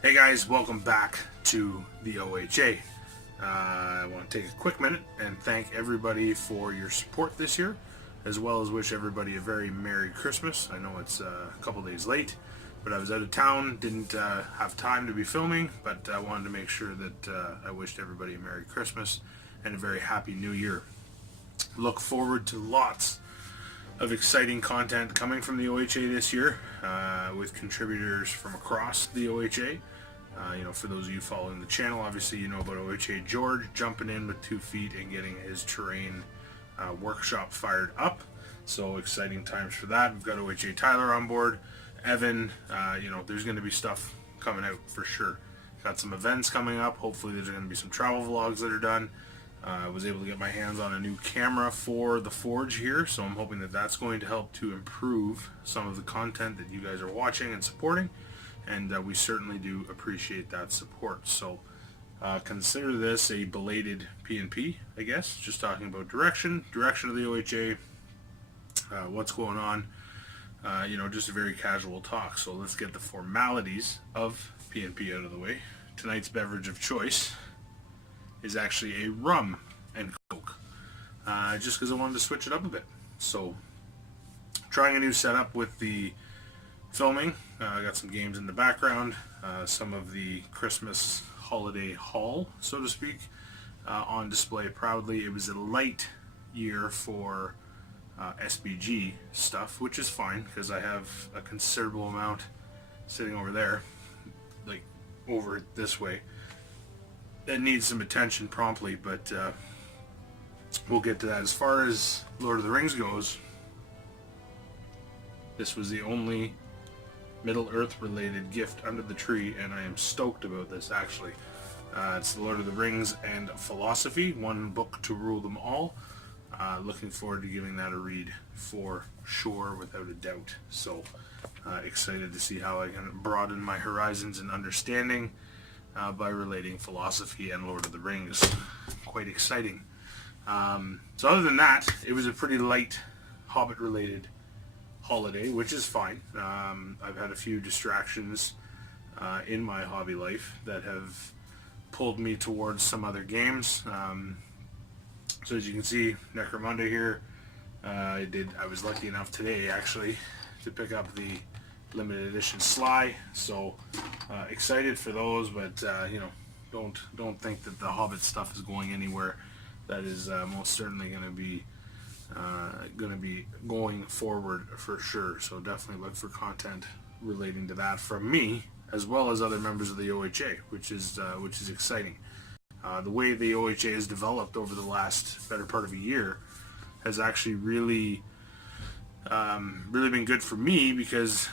Hey guys, welcome back to the OHA. I want to take a quick minute and thank everybody for your support this year, as well as wish everybody a very Merry Christmas. I know it's a couple days late, but I was out of town, didn't have time to be filming, but I wanted to make sure that I wished everybody a Merry Christmas and a very Happy New Year. Look forward to lots of exciting content coming from the OHA this year, with contributors from across the OHA. For those of you following the channel, obviously you know about OHA George jumping in with 2 feet and getting his terrain workshop fired up. So exciting times for that. We've got OHA Tyler on board, Evan. There's going to be stuff coming out for sure. Got some events coming up. Hopefully there's going to be some travel vlogs that are done. I was able to get my hands on a new camera for the Forge here, so I'm hoping that that's going to help to improve some of the content that you guys are watching and supporting, and we certainly do appreciate that support. So consider this a belated PNP, I guess, just talking about direction of the OHA, what's going on, just a very casual talk. So let's get the formalities of PNP out of the way. Tonight's beverage of choice is actually a rum and coke, just because I wanted to switch it up a bit. So trying a new setup with the filming. I got some games in the background, some of the Christmas holiday haul, so to speak, on display proudly. It was a light year for SBG stuff, which is fine because I have a considerable amount sitting over there, like over this way, that needs some attention promptly, but we'll get to that. As far as Lord of the Rings goes, this was the only Middle-earth related gift under the tree, and I am stoked about this actually. It's the Lord of the Rings and Philosophy, one book to rule them all. Looking forward to giving that a read for sure, without a doubt. So excited to see how I can broaden my horizons and understanding by relating philosophy and Lord of the Rings. Quite exciting. So other than that, it was a pretty light Hobbit related holiday, which is fine. I've had a few distractions in my hobby life that have pulled me towards some other games. So as you can see, Necromunda here, I was lucky enough today actually to pick up the limited edition Sly, so excited for those, but don't think that the Hobbit stuff is going anywhere. That is most certainly going to be going forward for sure. So definitely look for content relating to that from me, as well as other members of the OHA, which is exciting. The way the OHA has developed over the last better part of a year has actually really been good for me, because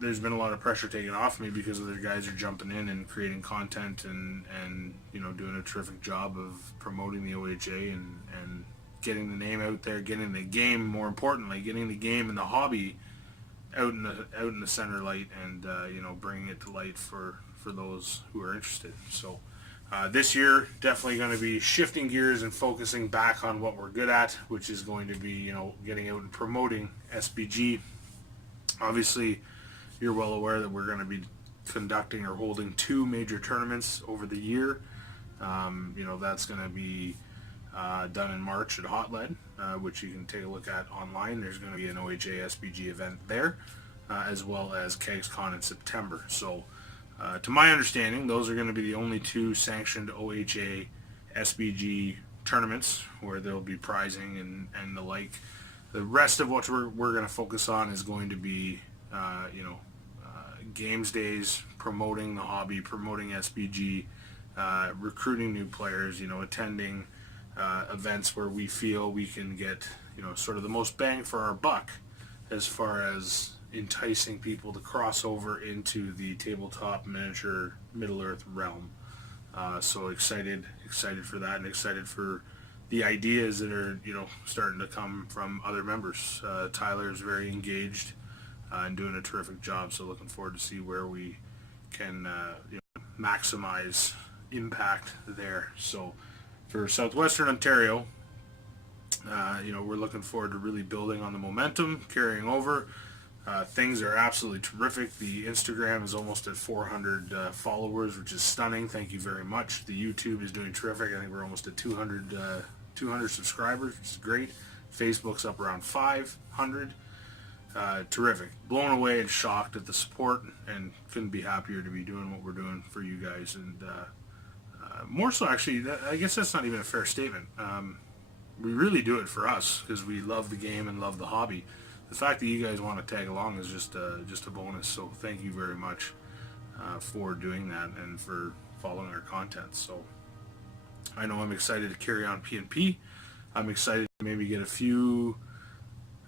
there's been a lot of pressure taken off me because other guys are jumping in and creating content and doing a terrific job of promoting the OHA and getting the name out there, getting the game, more importantly, getting the game and the hobby out in the center light, and bringing it to light for those who are interested. So this year, definitely going to be shifting gears and focusing back on what we're good at, which is going to be, getting out and promoting SBG. Obviously, you're well aware that we're going to be conducting or holding 2 major tournaments over the year. That's going to be done in March at Hotlead, which you can take a look at online. There's going to be an OHA SBG event there, as well as KegsCon in September. So to my understanding, those are going to be the only 2 sanctioned OHA SBG tournaments where there'll be prizing and the like. The rest of what we're going to focus on is going to be games days, promoting the hobby, promoting SBG, recruiting new players, attending events where we feel we can get sort of the most bang for our buck as far as enticing people to cross over into the tabletop miniature Middle-earth realm. So excited for that, and excited for the ideas that are starting to come from other members. Tyler is very engaged and doing a terrific job, so looking forward to see where we can maximize impact there. So for Southwestern Ontario, we're looking forward to really building on the momentum, carrying over. Things are absolutely terrific. The Instagram is almost at 400 followers, which is stunning. Thank you very much. The YouTube is doing terrific. I think we're almost at 200 subscribers, which is great. Facebook's up around 500. Terrific. Blown away and shocked at the support, and couldn't be happier to be doing what we're doing for you guys. And more so, actually, I guess that's not even a fair statement. We really do it for us because we love the game and love the hobby. The fact that you guys want to tag along is just a bonus. So thank you very much for doing that and for following our content. So I know I'm excited to carry on P&P. I'm excited to maybe get a few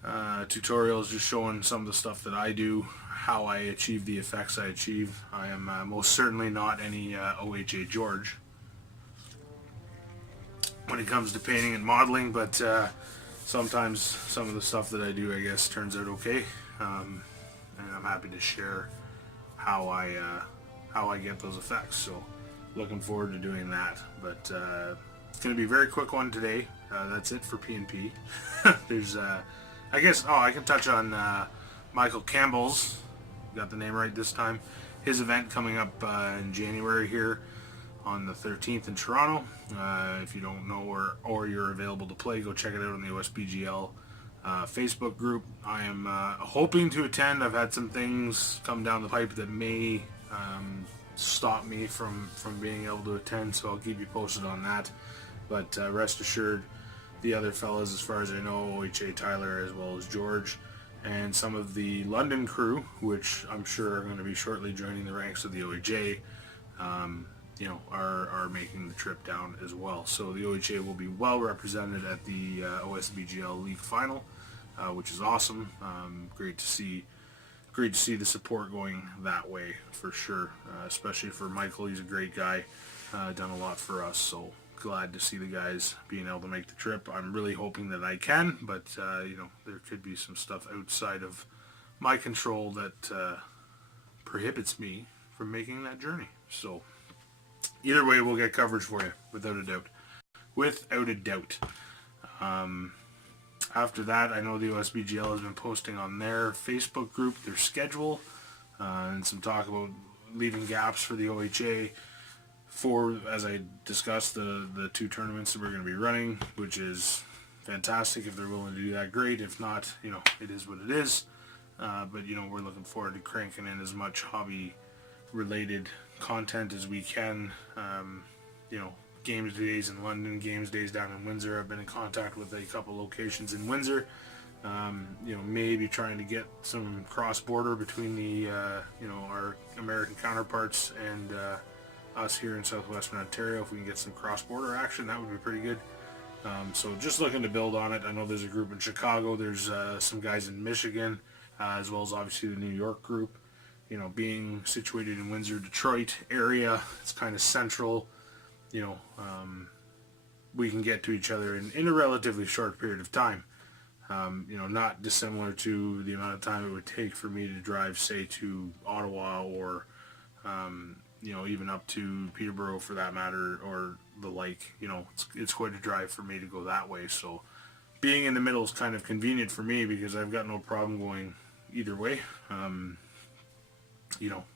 tutorials just showing some of the stuff that I do, how I achieve the effects I achieve. I am most certainly not any OHA George when it comes to painting and modeling, but sometimes some of the stuff that I do, I guess, turns out okay, and I'm happy to share how I get those effects. So looking forward to doing that. But it's going to be a very quick one today. That's it for P&P. There's I guess, I can touch on Michael Campbell's, got the name right this time, his event coming up in January here on the 13th in Toronto. If you don't know or you're available to play, go check it out on the OSBGL Facebook group. I am hoping to attend. I've had some things come down the pipe that may stop me from being able to attend, so I'll keep you posted on that. But rest assured, the other fellas, as far as I know, OHA Tyler as well as George, and some of the London crew, which I'm sure are going to be shortly joining the ranks of the OHA, are making the trip down as well. So the OHA will be well represented at the OSBGL League Final, which is awesome. Great to see the support going that way for sure, especially for Michael. He's a great guy, done a lot for us, so glad to see the guys being able to make the trip. I'm really hoping that I can, but there could be some stuff outside of my control that prohibits me from making that journey. So either way, we'll get coverage for you, without a doubt. Without a doubt. After that, I know the OSBGL has been posting on their Facebook group their schedule and some talk about leaving gaps for the OHA for, as I discussed, the two tournaments that we're going to be running, which is fantastic. If they're willing to do that, great. If not, it is what it is. But we're looking forward to cranking in as much hobby-related content as we can. Games days in London, games days down in Windsor. I've been in contact with a couple locations in Windsor. Maybe trying to get some cross-border between the our American counterparts and us here in southwestern Ontario. If we can get some cross-border action, that would be pretty good. So just looking to build on it. I know there's a group in Chicago. There's some guys in Michigan, as well as obviously the New York group. Being situated in Windsor, Detroit area, it's kind of central. We can get to each other in a relatively short period of time. Not dissimilar to the amount of time it would take for me to drive, say, to Ottawa or even up to Peterborough for that matter, or the like. It's quite a drive for me to go that way. So being in the middle is kind of convenient for me because I've got no problem going either way.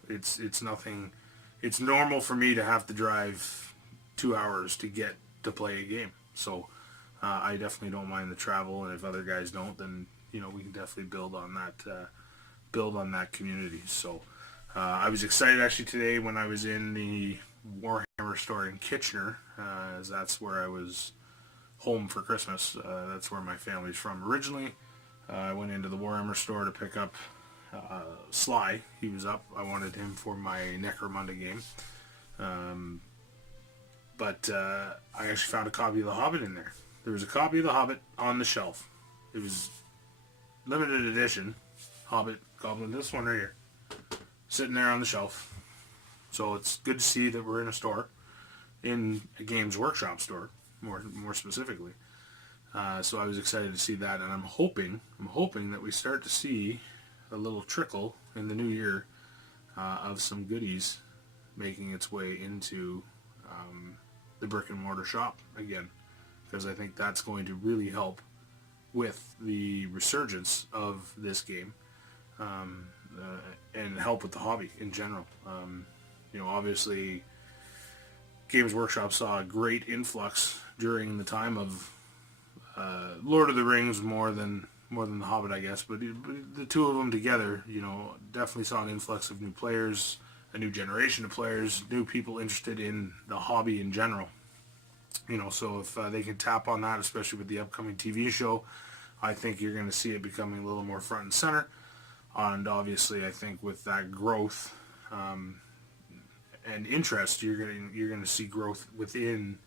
It's nothing. It's normal for me to have to drive 2 hours to get to play a game. So I definitely don't mind the travel, and if other guys don't, then we can definitely build on that community. So I was excited actually today when I was in the Warhammer store in Kitchener, as that's where I was home for Christmas. That's where my family's from originally. I went into the Warhammer store to pick up Sly. He was up. I wanted him for my Necromunda game. But I actually found a copy of The Hobbit in there. There was a copy of The Hobbit on the shelf. It was limited edition Hobbit Goblin. This one right here, sitting there on the shelf. So it's good to see that we're in a store, in a Games Workshop store, more specifically. So I was excited to see that, and I'm hoping that we start to see a little trickle in the new year of some goodies making its way into the brick and mortar shop again, because I think that's going to really help with the resurgence of this game. and help with the hobby in general. Obviously, Games Workshop saw a great influx during the time of Lord of the Rings more than the Hobbit, I guess. But the two of them together, definitely saw an influx of new players, a new generation of players, new people interested in the hobby in general. So if they can tap on that, especially with the upcoming TV show, I think you're going to see it becoming a little more front and center. And obviously, I think with that growth and interest, you're going to see growth within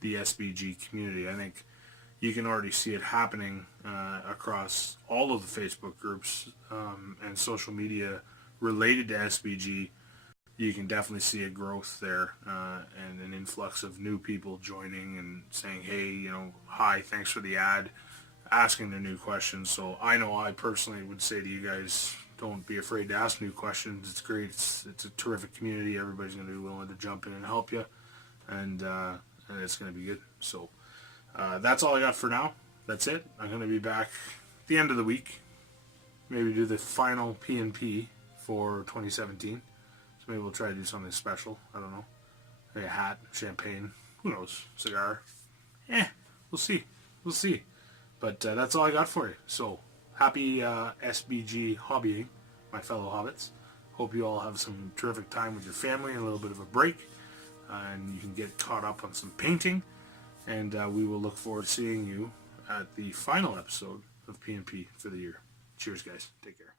the SBG community. I think you can already see it happening across all of the Facebook groups and social media related to SBG. You can definitely see a growth there and an influx of new people joining and saying, hey, hi, thanks for the ad, asking their new questions. So I know I personally would say to you guys, don't be afraid to ask new questions. It's great. It's a terrific community. Everybody's going to be willing to jump in and help you, and it's going to be good. So that's all I got for now. That's it. I'm going to be back at the end of the week. Maybe do the final P&P for 2017. So maybe we'll try to do something special. I don't know. Maybe a hat, champagne, who knows, cigar. We'll see. We'll see. But that's all I got for you. So happy SBG hobbying, my fellow hobbits. Hope you all have some terrific time with your family and a little bit of a break. And you can get caught up on some painting. And we will look forward to seeing you at the final episode of P&P for the year. Cheers, guys. Take care.